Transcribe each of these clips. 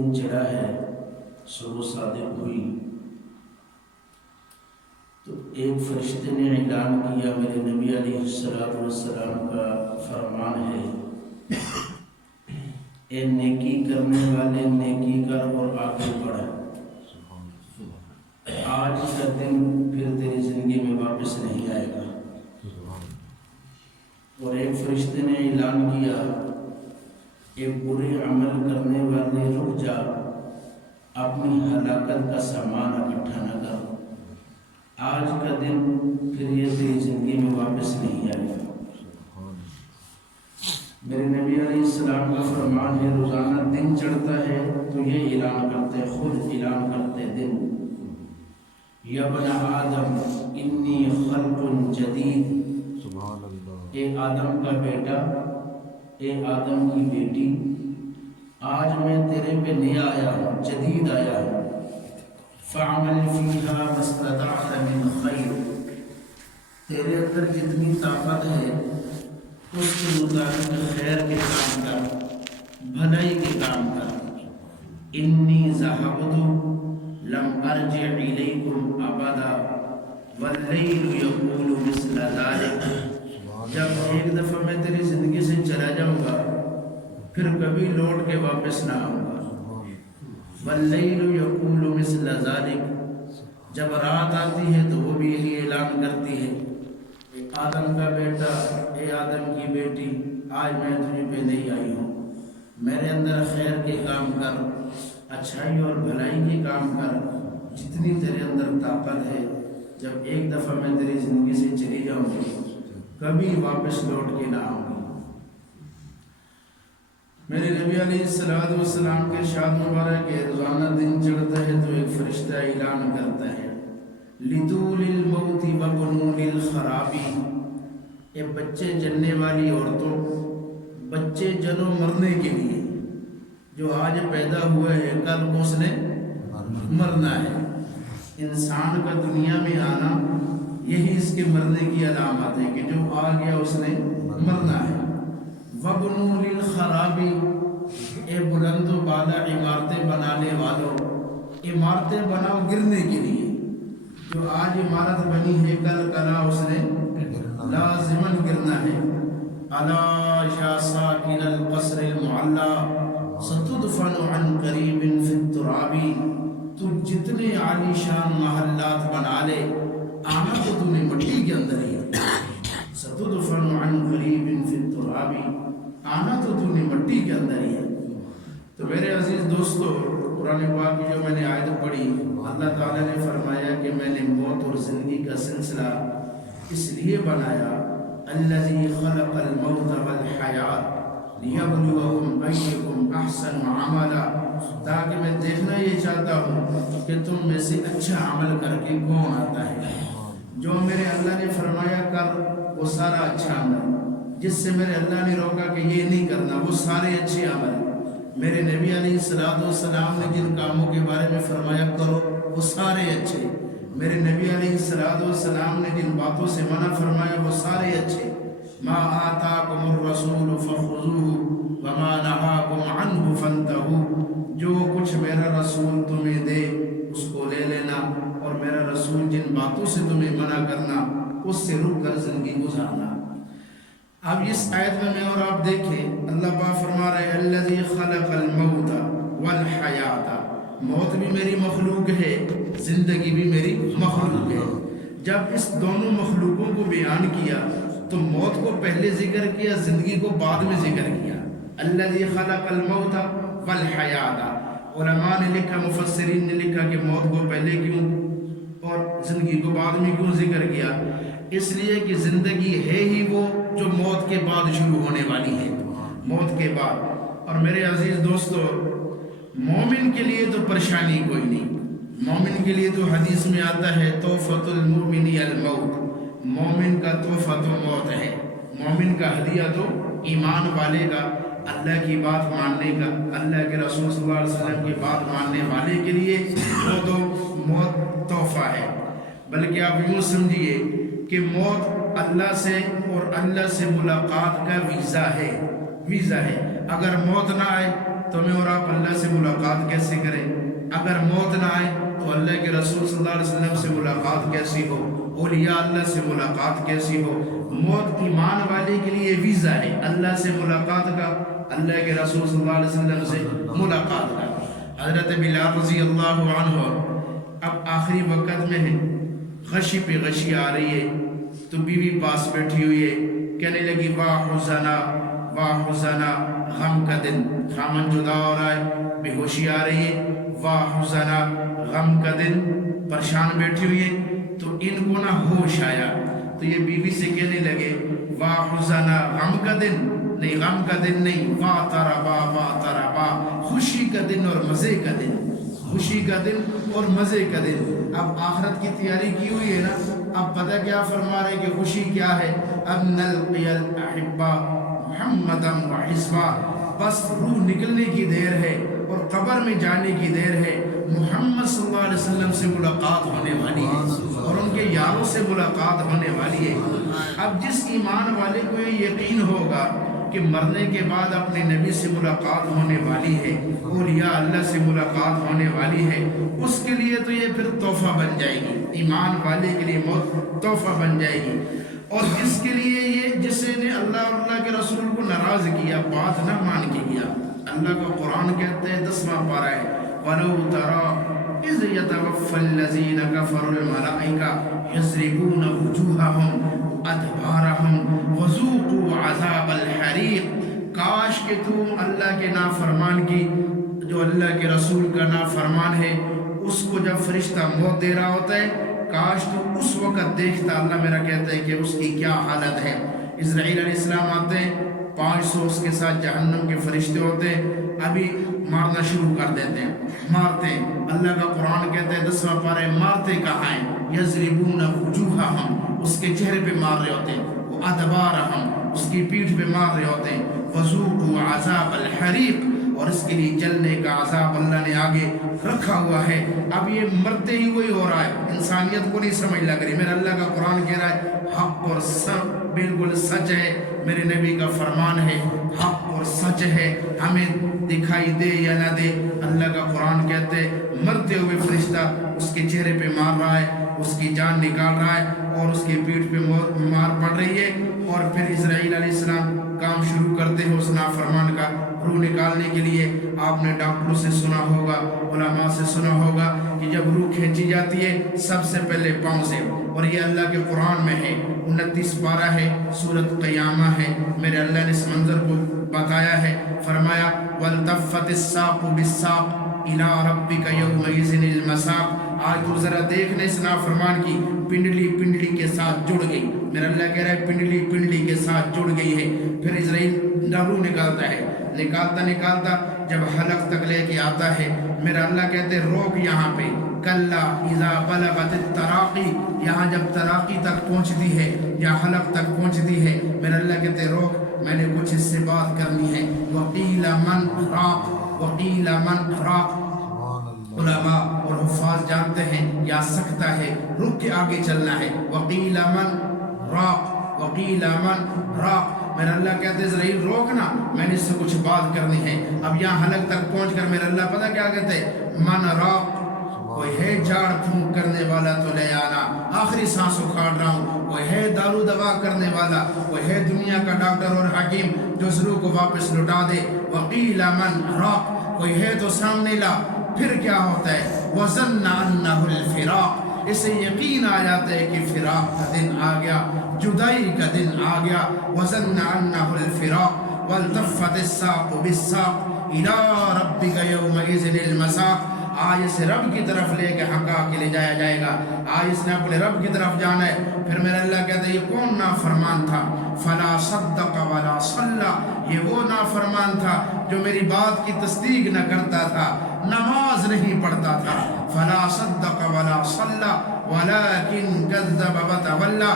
دن چڑھا ہے، صبح صادق ہوئی تو ایک فرشتے نے اعلان کیا، میرے نبی علیہ السلام کا فرمان ہے، اے نیکی کرنے والے نیکی کر اور آگے بڑھ، آج کا دن پھر تیری زندگی میں واپس نہیں آئے گا۔ اور ایک فرشتے نے اعلان کیا، ایک برے عمل کرنے والے رک جا، اپنی ہلاکت کا سامان اکٹھا نہ کر، آج کا دن پھر یہ تیری زندگی میں واپس نہیں آئے گا۔ میرے نبی علیہ السلام کا فرمان ہے، روزانہ دن چڑھتا ہے تو یہ اعلان کرتے، خود اعلان کرتے دن، یا ابن آدم انی خلق جدید، اے آدم کا بیٹا، اے آدم کی بیٹی، آج میں تیرے پہ نیا آیا ہوں، جدید آیا ہوں، فَعْمَلْ فِيهَا مَا اسْتَطَعْتَ مِنْ خَيْرٍ، تیرے اندر جتنی طاقت ہے اس کے مطابق خیر کے کام کر، بھلائی کے کام کر، انی ذهبت لم ارجع الیکم ابدا واللیل یقول مثل ذلک، جب ایک دفعہ میں تیری زندگی سے چلا جاؤں گا پھر کبھی لوٹ کے واپس نہ آؤں گا، واللیل یقول مثل ذلک، جب رات آتی ہے تو وہ بھی یہی اعلان کرتی ہے، اے آدم کا بیٹا، اے آدم کی بیٹی، آج میں تجھے پہ نہیں آئی ہوں، میرے اندر خیر کے کام کر، اچھائی اور بھلائی کے کام کر، جتنی تیرے اندر طاقت ہے، جب ایک دفعہ میں تیری زندگی سے چلی جاؤں گی کبھی واپس لوٹ کے نہ آؤں گی۔ میرے نبی علیہ السلام کے ارشاد مبارک ہے، روزانہ دن چڑھتا ہے تو ایک فرشتہ اعلان کرتا ہے، لِطُولِ الْمَوْتِ وَبُنُونِ الْخَرَابِ، اے بچے جننے والی عورتوں، بچے جنو مرنے کے لیے، جو آج پیدا ہوئے ہے کل کو اس نے مرنا ہے، انسان کا دنیا میں آنا یہی اس کے مرنے کی علامت ہے کہ جو آ گیا اس نے مرنا ہے۔ وَبُنُونِ الْخَرَابِ، اے بلند و بالا عمارتیں بنانے والوں، عمارتیں بناؤ گرنے کے لیے، جو آج عمارت بنی ہے کل کلا اس نے لازماً گرنا ہے۔ الا یا ساکن القصر المعلی ستدفن عن قریب فی التراب، تو جتنے عالی شان محلات بنا لے، آنا تو تمہیں مٹی کے اندر ہی ہے، ستدفن عن قریب فی التراب، آنا تو تمہیں مٹی کے اندر ہی ہے۔ تو میرے عزیز دوستو، قرآن پاک کی جو میں نے آیت پڑھی، اللہ تعالیٰ نے فرمایا کہ میں نے موت اور زندگی کا سلسلہ اس لیے بنایا، الذی خلق الموت والحیات لیبلوکم ایکم احسن عملا، تاکہ میں دیکھنا یہ چاہتا ہوں کہ تم میں سے اچھا عمل کر کے کون آتا ہے۔ جو میرے اللہ نے فرمایا کر وہ سارا اچھا عمل، جس سے میرے اللہ نے روکا کہ یہ نہیں کرنا وہ سارے اچھے عمل، میرے نبی علیہ السلام نے جن کاموں کے بارے میں فرمایا کرو وہ سارے اچھے، میرے نبی علیہ السلام نے جن باتوں سے منع فرمایا وہ سارے اچھے۔ ما آتاکم الرسول فخذوہ وما نہاکم عنہ فانتہوا، جو کچھ میرا رسول تمہیں دے اس کو لے لینا، اور میرا رسول جن باتوں سے تمہیں منع کرنا اس سے رک کر زندگی گزارنا۔ اب اس آیت میں اور آپ دیکھیں، اللہ پاک فرما رہے ہیں الذی خلق الموت والحیات، موت بھی میری مخلوق ہے، زندگی بھی میری مخلوق ہے۔ جب اس دونوں مخلوقوں کو بیان کیا تو موت کو پہلے ذکر کیا، زندگی کو بعد میں ذکر کیا۔ الذی خلق الموت والحیات، علماء نے لکھا، مفسرین نے لکھا کہ موت کو پہلے کیوں اور زندگی کو بعد میں کیوں ذکر کیا؟ اس لیے کہ زندگی ہے ہی وہ جو موت کے بعد شروع ہونے والی ہے، موت کے بعد۔ اور میرے عزیز دوستو، مومن کے لیے تو پریشانی کوئی نہیں، مومن کے لیے تو حدیث میں آتا ہے تحفۃ المؤمن الموت، مومن کا تحفہ تو موت ہے، مومن کا ہدیہ تو ایمان والے کا، اللہ کی بات ماننے کا، اللہ کے رسول صلی اللہ علیہ وسلم کی بات ماننے والے کے لیے وہ تو موت تحفہ ہے۔ بلکہ آپ یوں سمجھیے کہ موت اللہ سے اور اللہ سے ملاقات کا ویزا ہے، ویزا ہے۔ اگر موت نہ آئے تو میں اور آپ اللہ سے ملاقات کیسے کریں؟ اگر موت نہ آئے تو اللہ کے رسول صلی اللہ علیہ وسلم سے ملاقات کیسی ہو؟ اولیاء اللہ سے ملاقات کیسی ہو؟ موت ایمان والے کے لیے ویزا ہے اللہ سے ملاقات کا، اللہ کے رسول صلی اللہ علیہ وسلم سے ملاقات کا۔ حضرت بلال رضی اللہ عنہ اب آخری وقت میں ہے، غشی پہ غشی آ رہی ہے، تو بیوی پاس بیٹھی ہوئی ہے، کہنے لگی واہ حزنا واہ حزنا، غم کا دن، خامن جدا ہو رہا ہے، بے ہوشی آ رہی ہے، واہ حزنا غم کا دن، پریشان بیٹھی ہوئی ہے۔ تو ان کو نہ ہوش آیا، تو یہ بیوی سے کہنے لگے واہ حزنا غم کا دن نہیں، غم کا دن نہیں، واہ تربا، خوشی کا دن اور مزے کا دن، خوشی کا دن اور مزے کا دن۔ اب آخرت کی تیاری کی ہوئی ہے نا، اب پتہ کیا فرما رہے کہ خوشی کیا ہے؟ اب نلقی الاحبا محمدا وحزبا، بس روح نکلنے کی دیر ہے اور قبر میں جانے کی دیر ہے، محمد صلی اللہ علیہ وسلم سے ملاقات ہونے والی ہے اور ان کے یاروں سے ملاقات ہونے والی ہے۔ اب جس ایمان والے کو یہ یقین ہوگا کہ مرنے کے بعد اپنے نبی سے ملاقات ہونے والی ہے، اولیاء اللہ سے ملاقات ہونے والی ہے، اس کے لیے تو یہ پھر تحفہ بن جائے گی، ایمان والے کے لیے موت تحفہ بن جائے گی۔ اور جس کے لیے یہ، جسے نے اللہ اور اللہ کے رسول کو ناراض کیا، بات نہ مان کے گیا، اللہ کا قرآن کہتے ہیں 10واں پارہ ہے، وَلَوْ تَرَىٰ إِذْ يَتَوَفَّى الَّذِينَ كَفَرُوا الْمَلَائِكَةَ يَضْرِبُونَ وُجُوهَهُمْ أَدْبَارَهُمْ وَذُوقُوا عَذَابَ الْحَرِيقِ، کاش کہ تم اللہ کے نافرمان کی، جو اللہ کے رسول کا نافرمان ہے، اس کو جب فرشتہ موت دے رہا ہوتا ہے، کاش تو اس وقت دیکھتا، اللہ میرا کہتا ہے کہ اس کی کیا حالت ہے۔ اسرائیل علیہ السلام آتے ہیں، 500 اس کے ساتھ جہنم کے فرشتے ہوتے ہیں، ابھی مارنا شروع کر دیتے ہیں، مارتے ہیں۔ اللہ کا قرآن کہتا ہے 10واں پارہ، مارتے کہاں ہیں؟ یضربون وجوہہم، اس کے چہرے پہ مار رہے ہوتے ہیں، وہ ادبارہم، اس کی پیٹھ پہ مار رہے ہوتے ہیں، وذوقوا عذاب الحریق، اور اس کے لیے جلنے کا عذاب اللہ نے آگے رکھا ہوا ہے۔ اب یہ مرتے ہی وہی ہو رہا ہے، انسانیت کو نہیں سمجھ لگ رہی۔ میرا اللہ کا قرآن کہہ رہا ہے حق اور سب بالکل سچ ہے، میرے نبی کا فرمان ہے حق اور سچ ہے، ہمیں دکھائی دے یا نہ دے، اللہ کا قرآن کہتے مرتے ہوئے فرشتہ اس کے چہرے پہ مار رہا ہے، اس کی جان نکال رہا ہے اور اس کی پیٹھ پہ مار پڑ رہی ہے۔ اور پھر اسرائیل علیہ السلام کام شروع کرتے ہیں اس نافرمان کا روح نکالنے کے لیے۔ آپ نے ڈاکٹروں سے سنا ہوگا، علماء سے سنا ہوگا کہ جب روح کھینچی جاتی ہے سب سے پہلے پاؤں سے، اور یہ اللہ کے قرآن میں ہے، 29 پارہ ہے، سورۃ قیامہ ہے، میرے اللہ نے اس منظر کو بتایا ہے، فرمایا وَالْتَفَّتِ السَّاقُ بِالسَّاقِ إِلَىٰ رَبِّكَ يَوْمَئِذٍ الْمَسَاقُ۔ آج تو ذرا دیکھنے اس نافرمان کی پنڈلی پنڈلی کے ساتھ جڑ گئی، میرا اللہ کہہ رہا ہے پنڈلی پنڈلی کے ساتھ جڑ گئی ہے۔ پھر اسرائیل روح نکالتا ہے، نکالتا جب حلق تک لے کے آتا ہے، میرا اللہ کہتے ہیں روک یہاں پہ، کلا اذا بلغت التراقی، یہاں جب تراقی تک پہنچتی ہے یا حلق تک پہنچتی ہے، میرا اللہ کہتے ہیں روک، میں نے کچھ اس سے بات کرنی ہے۔ وقیل من راق، وقیل من راق، علماء اور حفاظ جانتے ہیں یا سکتا ہے، رک کے آگے چلنا ہے۔ وقیل من راق، وقیل من راق، میرا اللہ کہتے ہیں اسرائیل روکنا، میں نے اس سے کچھ بات کرنی ہے۔ اب یہاں حلق تک پہنچ کر میرا اللہ پتہ کیا کہتے ہیں؟ من راق، کوئی ہے جھاڑ پھونک کرنے والا تو لے آنا، آخری سانس اکھاڑ رہا ہوں، کوئی ہے دارو دوا کرنے والا، کوئی ہے دنیا کا ڈاکٹر اور حکیم جو اس روح کو واپس لٹا دے۔ وقیل من راق، کوئی ہے تو سامنے لا۔ پھر کیا ہوتا ہے؟ وَظَنَّ أَنَّهُ الْفِرَاقُ، اسے یقین آ جاتا ہے کہ فراق کا دن آ گیا، جدائی کا دن آ گیا۔ وَظَنَّ أَنَّهُ الْفِرَاقُ وَالْتَفَّتِ السَّاقُ بِالسَّاقِ إِلَىٰ رَبِّكَ يَوْمَئِذٍ الْمَسَاقُ۔ آج اسے رب کی طرف لے کے حقا کے لے جایا جائے گا، آج اس نے اپنے رب کی طرف جانا ہے۔ پھر میرا اللہ کہتا ہے یہ کون نافرمان تھا؟ فلا صدق ولا صلی، یہ وہ نافرمان تھا جو میری بات کی تصدیق نہ کرتا تھا، نماز نہیں پڑھتا تھا۔ فلا صدق ولا صلی ولکن کذب وتولی،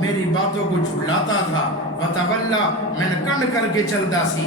میری باتوں کو جھٹلاتا تھا، وتولی، میں نے کنڈ کر کے چلتا سی،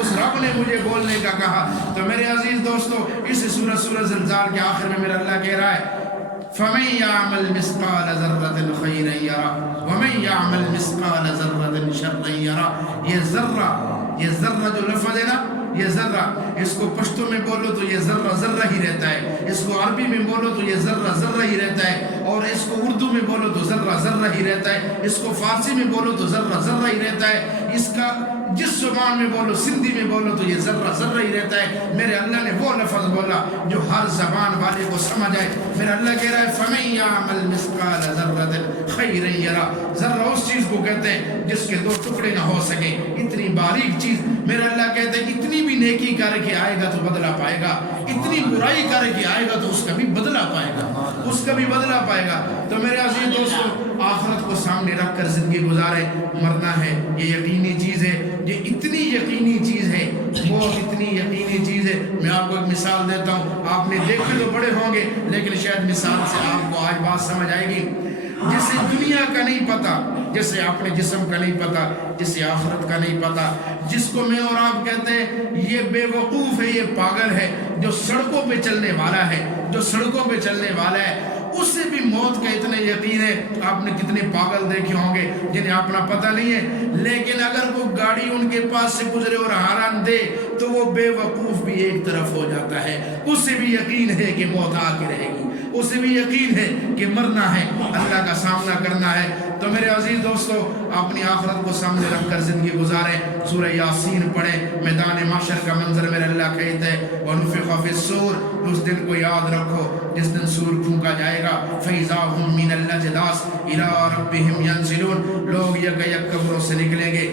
اس رب نے مجھے بولنے کا کہا۔ تو میرے عزیز دوستو، اس سورہ زلزال کے آخر میں میرا اللہ کہہ رہا ہے فَمَن يَعْمَلْ مِثْقَالَ ذَرَّةٍ خَيْرًا يَرَهُ وَمَن يَعْمَلْ مِثْقَالَ ذَرَّةٍ شَرًّا يَرَهُ۔ یہ ذرہ جو لفظ ہے نا، یہ ذرہ، اس کو پشتو میں بولو تو یہ ذرہ ذرہ ہی رہتا ہے، اس کو عربی میں بولو تو یہ ذرہ ذرہ ہی رہتا ہے، اور اس کو اردو میں بولو تو ذرہ ذرہ ہی رہتا ہے، اس کو فارسی میں بولو تو ذرہ ذرہ ہی رہتا ہے، اس کا جس زبان میں بولو، سندھی میں بولو تو یہ ذرہ ذرہ ہی رہتا ہے۔ میرے اللہ نے وہ لفظ بولا جو ہر زبان والے کو سمجھ آئے۔ میرا اللہ کہہ رہا ہے فَمَن يَعْمَلْ مِثْقَالَ ذَرَّةٍ خَيْرًا يَرَهُ۔ ذرہ اس چیز کو کہتے ہیں جس کے دو ٹکڑے نہ ہو سکے، اتنی باریک چیز۔ میرا اللہ کہتے ہیں اتنی بھی نیکی کر کے آئے گا تو بدلہ پائے گا، اتنی برائی کر کے آئے گا تو اس کا بھی بدلہ پائے گا، اس کا بھی بدلہ پائے گا۔ تو میرے عزیز دوستو، آخرت کو سامنے رکھ کر زندگی گزارے، مرنا ہے یہ یقینی چیز ہے، یہ اتنی یقینی چیز ہے، وہ اتنی یقینی چیز ہے۔ میں آپ کو ایک مثال دیتا ہوں، آپ نے دیکھے تو بڑے ہوں گے لیکن شاید مثال سے آپ کو آج بات سمجھ آئے گی۔ جسے دنیا کا نہیں پتا، جسے اپنے جسم کا نہیں پتا، جسے آخرت کا نہیں پتا، جس کو میں اور آپ کہتے ہیں یہ بے وقوف ہے، یہ پاگل ہے، جو سڑکوں پہ چلنے والا ہے، جو سڑکوں پہ چلنے والا ہے، اس سے بھی موت کا اتنا یقین ہے۔ آپ نے کتنے پاگل دیکھے ہوں گے جنہیں اپنا پتہ نہیں ہے، لیکن اگر وہ گاڑی ان کے پاس سے گزرے اور ہارن دے تو وہ بے وقوف بھی ایک طرف ہو جاتا ہے، اس سے بھی یقین ہے کہ موت آ کے رہے گی، اسے بھی یقین ہے کہ مرنا ہے، اللہ کا سامنا کرنا ہے۔ تو میرے عزیز دوستو، اپنی آخرت کو سامنے رکھ کر زندگی گزاریں، سورہ یاسین پڑھیں، میدان محشر کا منظر میرے اللہ کہتا ہے وَنُفِخَ فِي الصُّورِ، اس دن کو یاد رکھو جس دن سور پھونکا جائے گا، فَإِذَا هُم مِّنَ الْأَجْدَاثِ إِلَىٰ رَبِّهِمْ يَنْسِلُونَ، لوگ یک یک قبروں سے نکلیں گے،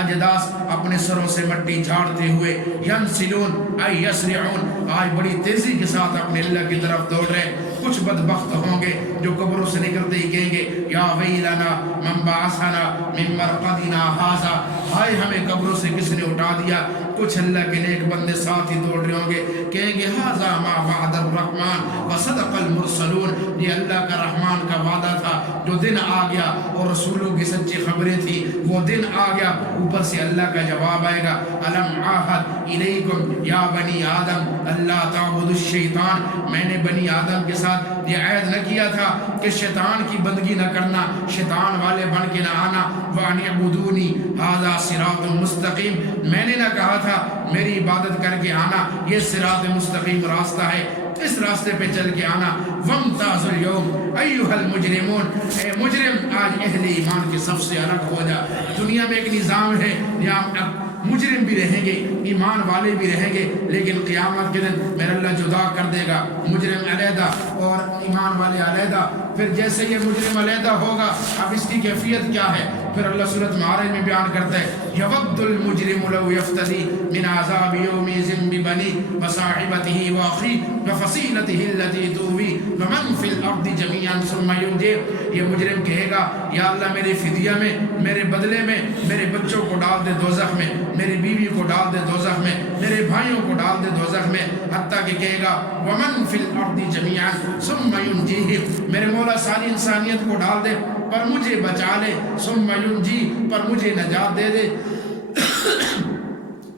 اجداس اپنے سروں سے مٹی جھاڑتے ہوئے، ینسلون ای یسرعون، آج بڑی تیزی کے ساتھ اپنے اللہ کی طرف دوڑ رہے ہیں۔ کچھ بدبخت ہوں گے جو قبروں سے نکلتے ہی کہیں گے یا ویلنا من بعثنا من مرقدنا ھذا، ہائے ہمیں قبروں سے کس نے اٹھا دیا۔ کچھ اللہ کے نیک بندے ساتھ ہی دوڑ رہے ہوں گے، کہیں گے ھذا ما وعد الرحمن وصدق المرسلون، یہ اللہ کا رحمان کا وعدہ تھا، جو دن آ گیا اور رسولوں کی سچی خبریں تھی، وہ دن آ گیا، اوپر سے اللہ کا جواب آئے گا الم عاہد الیکم یا بنی آدم اللہ تعبدوا الشیطان، میں نے بنی آدم کے ساتھ یہ عہد نہ کیا تھا کہ شیطان کی بندگی نہ کرنا، شیطان والے بن کے نہ آنا، وَأَنِ اعْبُدُونِي هَذَا صِرَاطٌ مُسْتَقِيمٌ، میں نے نہ کہا تھا میری عبادت کر کے آنا، یہ صراط مستقیم راستہ ہے، اس راستے پہ چل کے آنا۔ وَامْتَازُوا الْيَوْمَ أَيُّهَا الْمُجْرِمُونَ، اے مجرم آج اہل ایمان کے سب سے الگ ہو جا۔ دنیا میں ایک نظام ہے یہاں مجرم بھی رہیں گے، ایمان والے بھی رہیں گے، لیکن قیامت کے دن میرا اللہ جدا کر دے گا، مجرم علیحدہ اور ایمان والے علیحدہ۔ پھر جیسے یہ مجرم علیحدہ ہوگا، اب اس کی کیفیت کیا ہے؟ پھر اللہ سورۃ معارج میں بیان کرتا ہے یود المجرم لو یفتدی من عذاب یومئذ ببنیہ وصاحبتہ واخیہ وفصیلتہ التی تؤویہ ومن فی الارض جمیعا ثم ینجیہ، یہ مجرم کہے گا یا اللہ میرے فدیہ میں، میرے بدلے میں میرے بچوں کو ڈال دے دوزخ میں، میری بیوی کو ڈال دے دوزخ میں، میرے بھائیوں کو ڈال دے دوزخ میں، حتیٰ کہ کہے گا ومن فی الارض جمیعا ثم ینجیہ، میرے مولا ساری انسانیت کو ڈال دے پر مجھے بچا لے، ثم ینجی، پر مجھے نجات دے دے۔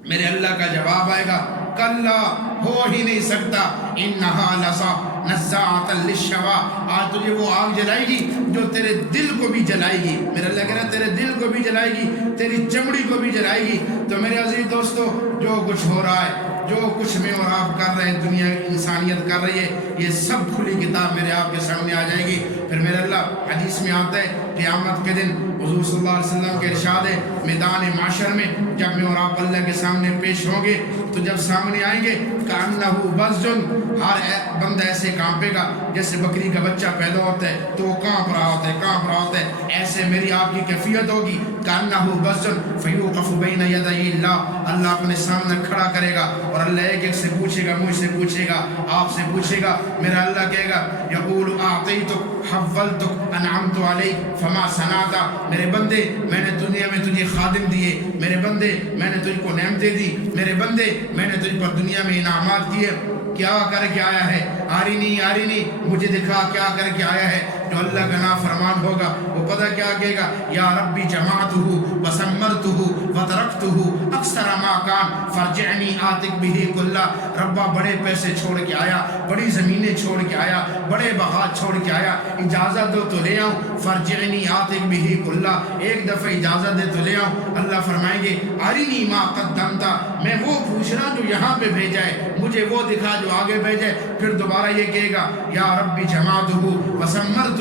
میرے اللہ کا جواب آئے گا کلا، ہو ہی نہیں سکتا، انہا لظی نزاعۃ للشوی، آج تجھے وہ آگ جلائے گی جو تیرے دل کو بھی جلائے گی۔ میرا اللہ کہہ رہا ہے تیرے دل کو بھی جلائے گی، تیری چمڑی کو بھی جلائے گی۔ تو میرے عزیز دوستو، جو کچھ ہو رہا ہے، جو کچھ میں اور آپ کر رہے ہیں، دنیا انسانیت کر رہی ہے، یہ سب کھلی کتاب میرے آپ کے سامنے آ جائے گی۔ پھر میرے اللہ حدیث میں آتا ہے قیامت کے دن حضور صلی اللہ علیہ وسلم کے ارشاد ہے میدان معاشر میں جب میں اور آپ اللہ کے سامنے پیش ہوں گے تو جب سامنے آئیں گے کأنہ بزجن، ہر بندہ ایسے کانپے گا جیسے بکری کا بچہ پیدا ہوتا ہے تو وہ کانپ رہا ہوتا ہے، کانپ رہا ہوتا ہے، ایسے میری آپ کی کیفیت ہوگی کأنہ بزجن فیوقف بین یدی اللہ، اللہ اپنے سامنے کھڑا کرے گا اور اللہ ایک ایک سے پوچھے گا، مجھ سے پوچھے گا، آپ سے پوچھے گا۔ میرا اللہ کہے گا یقول اعطیتک حولتک انعمت علیک فما صنعت، میرے بندے میں نے دنیا میں تجھے خادم دیے، میرے بندے میں نے تجھ کو نعمتیں دی، میرے بندے میں نے تجھ پر دنیا میں انعامات کیے، کیا کر کے آیا ہے، آرینی مجھے دکھا کیا کر کے آیا ہے۔ جو اللہ کا نافرمان ہوگا وہ پتہ کیا کہے گا، یا ربی جمعتہ وسمرتہ وترکتہ اکثر ما کان فرجعنی آتک بہ کلا۔ ربا بڑے پیسے چھوڑ کے آیا، بڑی زمینیں چھوڑ کے آیا، بڑے باغات چھوڑ کے آیا، اجازت دو تو لے آؤں، فرجعنی آتک بہ کلا، ایک دفعہ اجازت دے تو لے آؤں۔ اللہ فرمائیں گے ارنی ما قدمتا، میں وہ پوچھ رہا جو یہاں پہ بھیجا ہے، مجھے وہ دکھا جو آگے بھیجا ہے۔ پھر دوبارہ یہ کہے گا، یا ربی جمعتہ وسمرتہ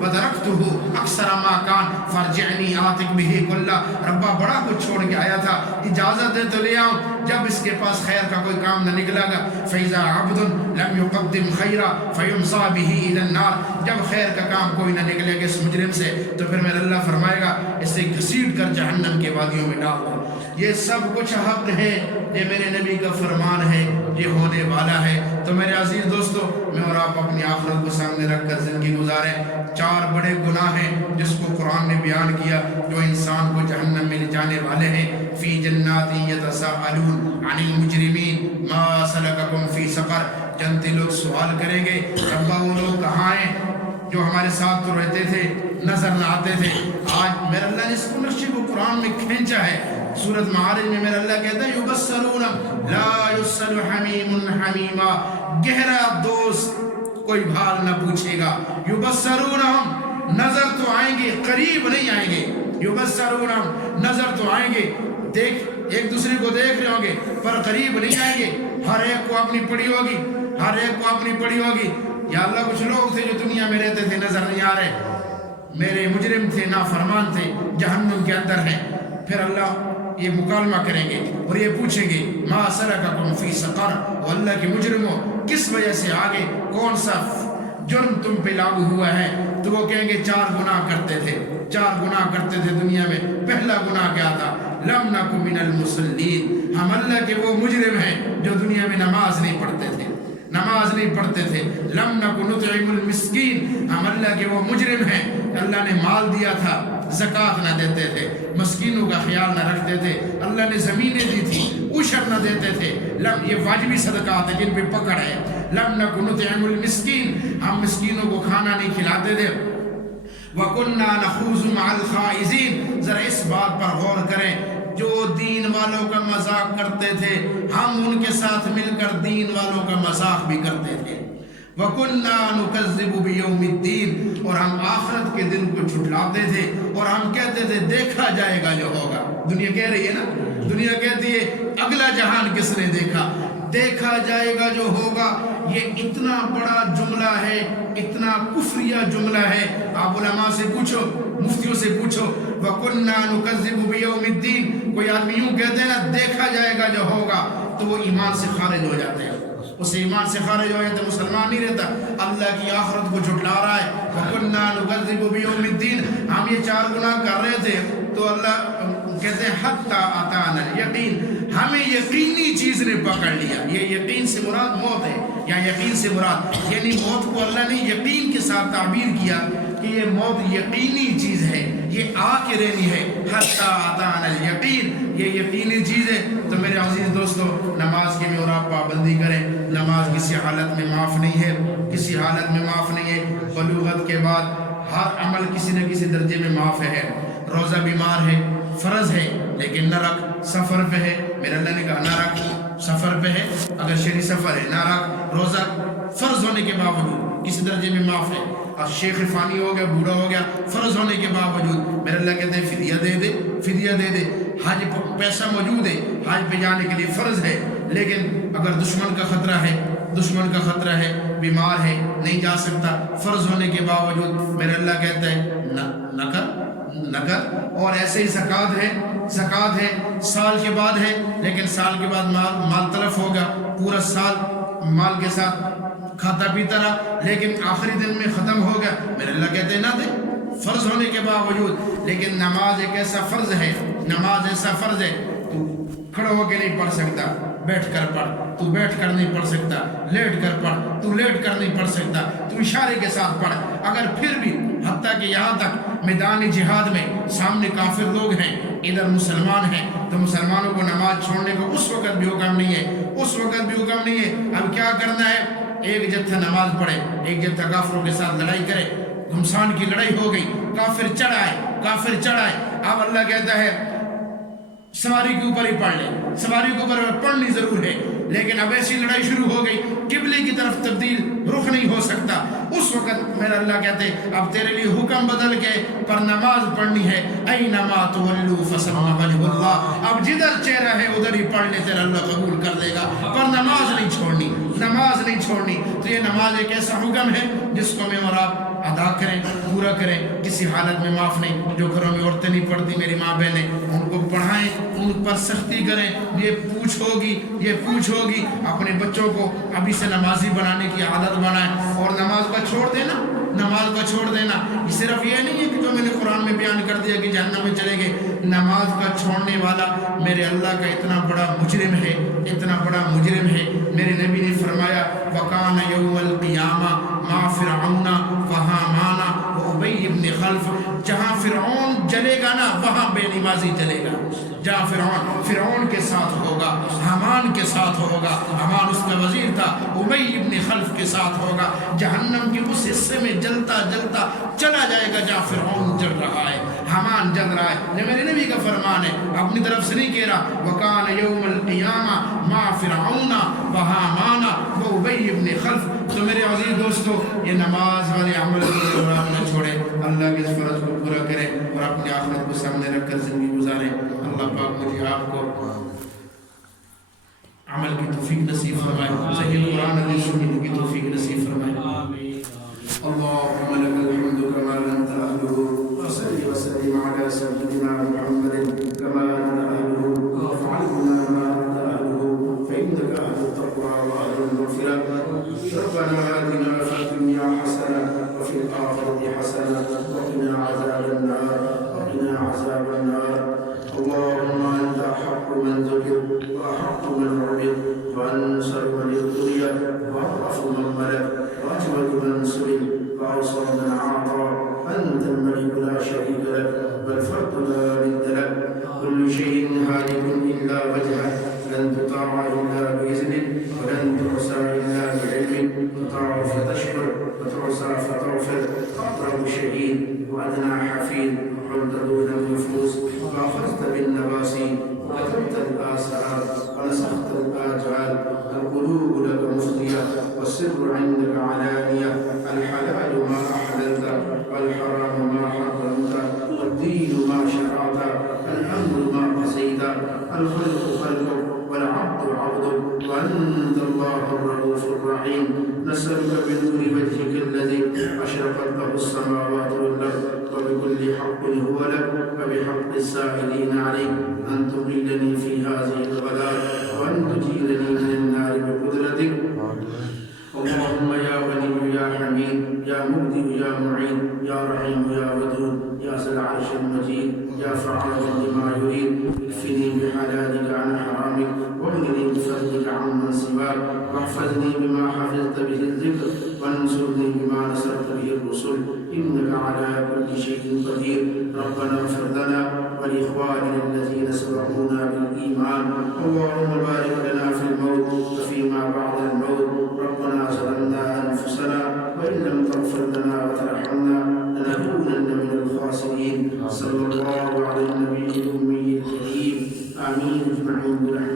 وترکتہ اکثر ما کان فرجعنی آتک بہ کلا۔ ربا بڑا کچھ چھوڑ کے آیا تھا، اجازت دے تو لے آؤں۔ جب اس کے پاس خیر کا کوئی کام نہ نکلا گا، فَإِذَا عَبْدٌ لَمْ يُقَدِّمْ خَيْرًا فَيُمْصَى بِهِ إِلَى النَّارِ، جب خیر کا کام کوئی نہ نکلے گا اس مجرم سے تو پھر میرا اللہ فرمائے گا اسے گھسیٹ کر جہنم کے وادیوں میں ڈال دو۔ یہ سب کچھ حق ہے، یہ میرے نبی کا فرمان ہے، یہ ہونے والا ہے۔ تو میرے عزیز دوستو، میں اور آپ اپنی آخرت کو سامنے رکھ کر زندگی گزاریں۔ 4 بڑے گناہ ہیں جس کو قرآن نے بیان کیا جو انسان کو جہنم میں لے جانے والے ہیں۔ فی جنات یتساءلون عن المجرمین ما سلککم فی سقر، جنتی لوگ سوال کریں گے ربا وہ لوگ کہاں ہیں جو ہمارے ساتھ تو رہتے تھے، نظر نہ آتے تھے۔ آج میرا اللہ نے اس نقشے کو قرآن میں کھینچا ہے۔ سورۃ معارج میں میرا اللہ کہتا ہے یبصرون لا یسأل حمیم حمیما، گہرا دوست کوئی بھال نہ پوچھے گا۔ یبصرونہم، نظر تو آئیں گے، قریب نہیں آئیں گے۔ یبصرونہم، نظر تو آئیں گے، دیکھ ایک دوسرے کو دیکھ رہے ہوں گے پر قریب نہیں آئیں گے۔ ہر ایک کو اپنی پڑی ہوگی، ہر ایک کو اپنی پڑی ہوگی۔ یا اللہ کچھ لوگ تھے جو دنیا میں رہتے تھے نظر نہیں آ رہے، میرے مجرم تھے، نافرمان تھے، جہنم کے اندر ہیں۔ پھر اللہ یہ مکالمہ کریں گے اور یہ پوچھیں گے ما سلککم فی سقر، اور اللہ کے مجرموں کس وجہ سے آگے کون سا جرم تم پہ لاگو ہوا ہے؟ تو وہ کہیں گے 4 گناہ کرتے تھے، 4 گناہ کرتے تھے دنیا میں۔ پہلا گناہ کیا تھا؟ لم نک من المصلین، ہم اللہ کے وہ مجرم ہیں جو دنیا میں نماز نہیں پڑھتے تھے، نماز نہیں پڑھتے تھے۔ لم نک نطعم المسکین، ہم اللہ کے وہ مجرم ہیں اللہ نے مال دیا تھا زکوٰۃ نہ دیتے تھے، مسکینوں کا خیال نہ رکھتے تھے، اللہ نے زمینیں دی تھی عشر نہ دیتے تھے۔ یہ واجبی صدقات ہیں جن پہ پکڑ ہے۔ لم نک نطعم المسکین، ہم مسکینوں کو کھانا نہیں کھلاتے تھے۔ وَكُنَّا نَخُوضُ مَعَ الْخَائِضِينَ، ذرا اس بات پر غور کریں، جو دین والوں کا مذاق کرتے تھے ہم ان کے ساتھ مل کر دین والوں کا مذاق بھی کرتے تھے۔ وَكُنَّا نُكَذِّبُ بِيَوْمِ الدِّينِ، اور ہم آخرت کے دن کو جھٹلاتے تھے اور ہم کہتے تھے دیکھا جائے گا جو ہوگا۔ دنیا کہہ رہی ہے نا، دنیا کہتی ہے اگلا جہان کس نے دیکھا، دیکھا جائے گا جو ہوگا۔ یہ اتنا بڑا جملہ ہے، اتنا کفریہ جملہ ہے۔ آپ علماء سے پوچھو، مفتیوں سے پوچھو، وَكُنَّا نُكَذِّبُ بِيَوْمِ الدِّينِ، کوئی آدمی یوں کہتے ہیں نا دیکھا جائے گا جو ہوگا تو وہ ایمان سے خارج ہو جاتے ہیں، اسے ایمان سے خارج ہو جاتے، مسلمان نہیں رہتا، اللہ کی آخرت کو جھٹلا رہا ہے۔ وَكُنَّا نُكَذِّبُ بِيَوْمِ الدِّينِ، ہم یہ 4 گناہ کر رہے تھے تو اللہ کہتے ہیں حَتَّى أَتَانَا الْيَقِينُ، ہمیں یقینی چیز نے پکڑ لیا۔ یہ یقین سے مراد موت ہے، یا یقین سے مراد یعنی موت کو اللہ نے یقین کے ساتھ تعبیر کیا کہ یہ موت یقینی چیز ہے، یہ آ کے رہنی ہے۔ حَتَّى أَتَانَا الْيَقِينُ، یہ یقینی چیز ہے۔ تو میرے عزیز دوستو، نماز کی میں اور آپ پابندی کریں۔ نماز کسی حالت میں معاف نہیں ہے، کسی حالت میں معاف نہیں ہے۔ بلوغت کے بعد ہر عمل کسی نہ کسی درجے میں معاف ہے۔ روزہ بیمار ہے، فرض ہے لیکن نہ رکھ، سفر پہ ہے، میرے اللہ نے کہا نہ رکھ، سفر پہ ہے، اگر شہری سفر ہے نہ رکھ۔ روزہ فرض ہونے کے باوجود کسی درجے میں معاف ہے۔ اور شیخ فانی ہو گیا، بوڑھا ہو گیا، فرض ہونے کے باوجود میرے اللہ کہتے ہیں فدیہ دے دے، فدیہ دے دے۔ حج پیسہ موجود ہے، حج پہ جانے کے لیے فرض ہے، لیکن اگر دشمن کا خطرہ ہے، دشمن کا خطرہ ہے، بیمار ہے، نہیں جا سکتا، فرض ہونے کے باوجود میرے اللہ کہتا ہے نہ کر۔ اور ایسے ہی زکوٰۃ ہے، زکوٰۃ ہے سال کے بعد ہے، لیکن سال کے بعد مال تلف ہوگا، پورا سال مال کے ساتھ کھاتا پیتا رہا، لیکن آخری دن میں ختم ہو گیا، میرے اللہ کہتے ہیں نہ دے، فرض ہونے کے باوجود۔ لیکن نماز ایک ایسا فرض ہے، نماز ایسا فرض ہے، تو کھڑا ہو کے نہیں پڑھ سکتا، بیٹھ کر پڑھ، تو بیٹھ کر نہیں پڑھ سکتا، لیٹ کر پڑھ، تو لیٹ کر نہیں پڑھ سکتا، تو اشارے کے ساتھ پڑھ۔ اگر پھر بھی حتیٰ کہ یہاں تک میدان جہاد میں سامنے کافر لوگ ہیں، ادھر مسلمان ہیں، تو مسلمانوں کو نماز چھوڑنے کو اس وقت بھی حکم نہیں ہے، اس وقت بھی حکم نہیں ہے۔ اب کیا کرنا ہے؟ ایک جتھا نماز پڑھے، ایک جتھا کافروں کے ساتھ لڑائی کرے۔ گھمسان کی لڑائی ہو گئی، کافر چڑھ آئے۔ اب اللہ کہتا ہے سواری کے اوپر ہی پڑھ لے، سواری کے اوپر پڑھنی ضرور ہے، لیکن اب ایسی لڑائی شروع ہو گئی، قبلے کی طرف تبدیل رخ نہیں ہو سکتا۔ اس وقت میرا اللہ کہتے اب تیرے لیے حکم بدل کے پر نماز پڑھنی ہے، اینما تولوا فثم وجہ اللہ، اب جدھر چہرہ ہے ادھر ہی پڑھ لے، تیرا اللہ قبول کر دے گا، پر نماز نہیں چھوڑنی، نماز نہیں چھوڑنی۔ تو یہ نماز ایک ایسا حکم ہے جس کو میں اور آپ ادا کریں، پورا کریں، کسی حالت میں معاف نہیں۔ جو گھروں میں عورتیں نہیں پڑھتی، میری ماں بہنیں، ان کو پڑھائیں، ان پر سختی کریں۔ یہ پوچھ ہوگی، اپنے بچوں کو ابھی سے نمازی بنانے کی عادت بنائیں، اور نماز کو چھوڑ دینا صرف یہ نہیں ہے کہ جو میں نے قرآن میں بیان کر دیا کہ جہنم میں چلے گئے۔ نماز کا چھوڑنے والا میرے اللہ کا اتنا بڑا مجرم ہے، میرے نبی نے فرمایا وَقَانَ يَوْمَ الْقِيَامَةِ مَعَ فِرْعَوْنَ وَهَامَانَ وَأُبَيِّ بْنِ خَلْفَ، جہاں فرعون جلے گا نا وہاں بے نمازی جلے گا۔ جہاں فرعون کے ساتھ ہوگا، حامان کے ساتھ ہوگا، حامان اس کا وزیر تھا، ابی ابن خلف کے ساتھ ہوگا، جہنم کے اس حصے میں جلتا چلا جائے گا جہاں فرعون جل رہا ہے، حامان جل رہا ہے۔ یہ میرے نبی کا فرمان ہے، اپنی طرف سے نہیں کہہ رہا۔ وَقَانَ يَوْمَ الْقِيَامَةِ مَعَ فِرْعَوْنَ وَهَامَانَ وَأُبَيِّ بْنِ خَلْفَ۔ تو میرے عزیز دوستو، یہ نماز والے عمل کو نہ چھوڑے، اللہ کے اس فرض کو پورا کریں اور اپنی آخرت کو سامنے رکھ کر زندگی گزاریں۔ اللہ پاک مجھے آپ کو عمل کی توفیق نصیب فرمائے، صحیح قرآن حدیث سننے کی توفیق نصیب فرمائے۔ اللهم لك الحمد كما انت اهله، وصل وسلم على سيدنا محمد كما انت اهله، وافعلنا ما انت اهله، فانك اهل التقوى واهل المغفرة۔ ربنا آتنا في الدنيا حسنة وفي الآخرة حسنة وقنا عذاب النار، اللهم أنت أحق من ذكر وأحق من عبد وأنصر من ابتلي وأرأف من ملك وأجود من سئل وأوصل من أعطى، أنت الملك لا شريك لك والفرد لا ند لك، كل شيء هالك إلا وجهه، لن تطاع إلا بإذنه ولن تعصى إلا بعلمه، تطاع فتشكر وتعصى فتغفر، أقرب شهيد وأدنى حفيد، حلت دون النفوس وأخذت بالنواسي وكتبت الآثار ونسخت الآجال، القلوب لك مفضية والسر عندك علانية، الحلال ما أحللت والحرام ما حرمت، والدين ما شرعت، الأمر ما قضيت، الخلق خلقك والعبد عبدك، وأنت الله الرؤوف الرحيم، نسألك بنور وجهك الذي أشرقت له السماوات والأرض وبكل حق هو لك وبحق السائلين عليك، أن تقيدني في هذه الغداة وأن تجيرني من النار بقدرتك، اللهم يا غني يا حميد يا مبدئ يا معين يا رحيم يا ودود يا ذا العرش المجيد يا فعال لما يريد، اكفني بحلالك عن حرامك واغنني بفضلك عمن سواك، واحفظني بما حفظت به الذكر وانصرني بما نصرت به الرسل، إنك على كل شيء قدير، ربنا اغفر لنا ولإخواننا الذين سبقونا بالإيمان، اللهم بارك لنا في الموت وفيما بعد الموت، ربنا ظلمنا أنفسنا وإن لم تغفر لنا وترحمنا لنكونن من الخاسرين، صلى الله على النبي الأمي الكريم، آمين أجمعين برحمتك.